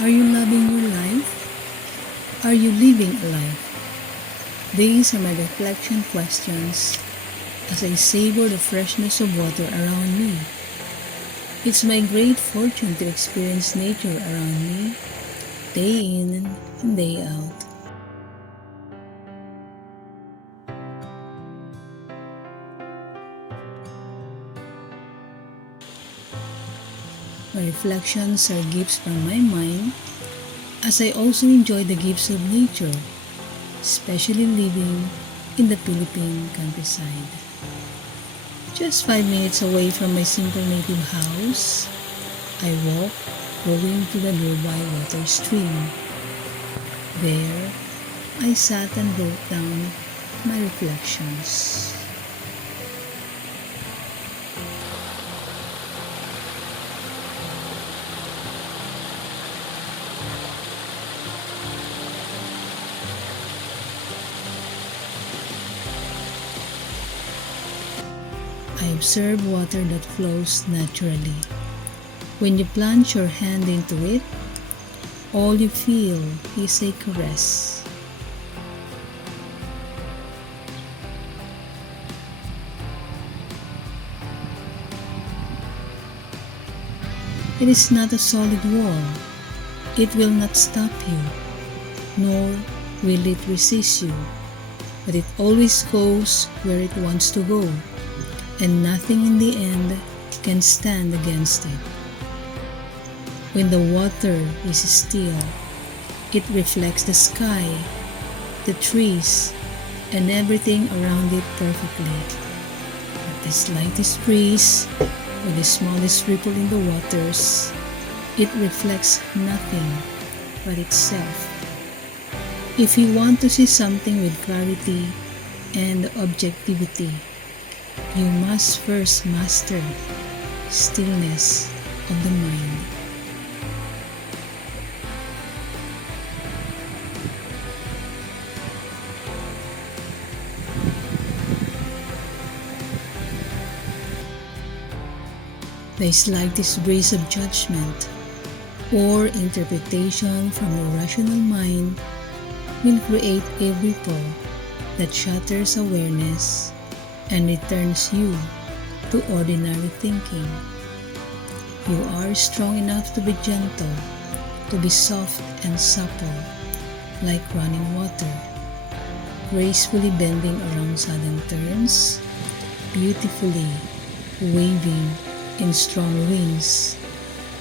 Are you loving your life? Are you living a life? These are my reflection questions as I savor the freshness of water around me. It's my great fortune to experience nature around me, day in and day out. My reflections are gifts from my mind, as I also enjoy the gifts of nature, especially living in the Philippine countryside. Just 5 minutes away from my simple native house, I walk going to the nearby water stream. There, I sat and wrote down my reflections. I observe water that flows naturally. When you plunge your hand into it, all you feel is a caress. It is not a solid wall. It will not stop you, nor will it resist you, but it always goes where it wants to go, and nothing in the end can stand against it. When the water is still, it reflects the sky, the trees, and everything around it perfectly. At the slightest breeze or the smallest ripple in the waters, it reflects nothing but itself. If you want to see something with clarity and objectivity, you must first master stillness of the mind. The slightest breeze of judgment or interpretation from your rational mind will create a ripple that shatters awareness and returns you to ordinary thinking. You are strong enough to be gentle, to be soft and supple, like running water, gracefully bending around sudden turns, beautifully waving in strong winds,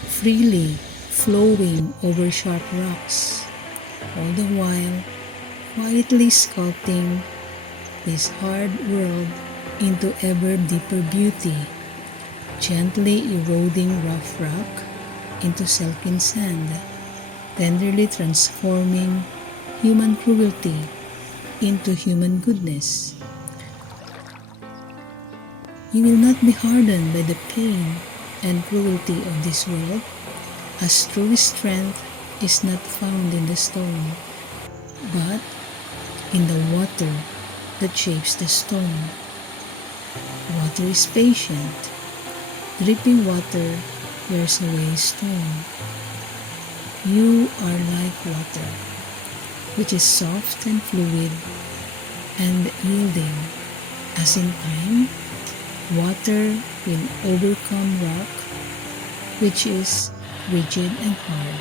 freely flowing over sharp rocks, all the while quietly sculpting this hard world into ever deeper beauty, gently eroding rough rock into silken sand, tenderly transforming human cruelty into human goodness. You will not be hardened by the pain and cruelty of this world, as true strength is not found in the stone, but in the water that shapes the stone. Water is patient. Dripping water wears away stone. You are like water, which is soft and fluid and yielding, as in time, water will overcome rock, which is rigid and hard.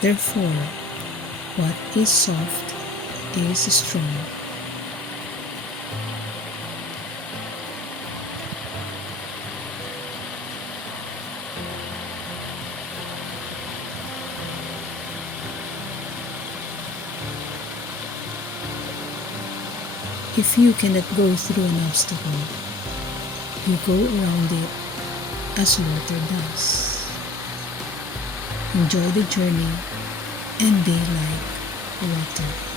Therefore, what is soft is strong. If you cannot go through an obstacle, you go around it as water does. Enjoy the journey and be like water.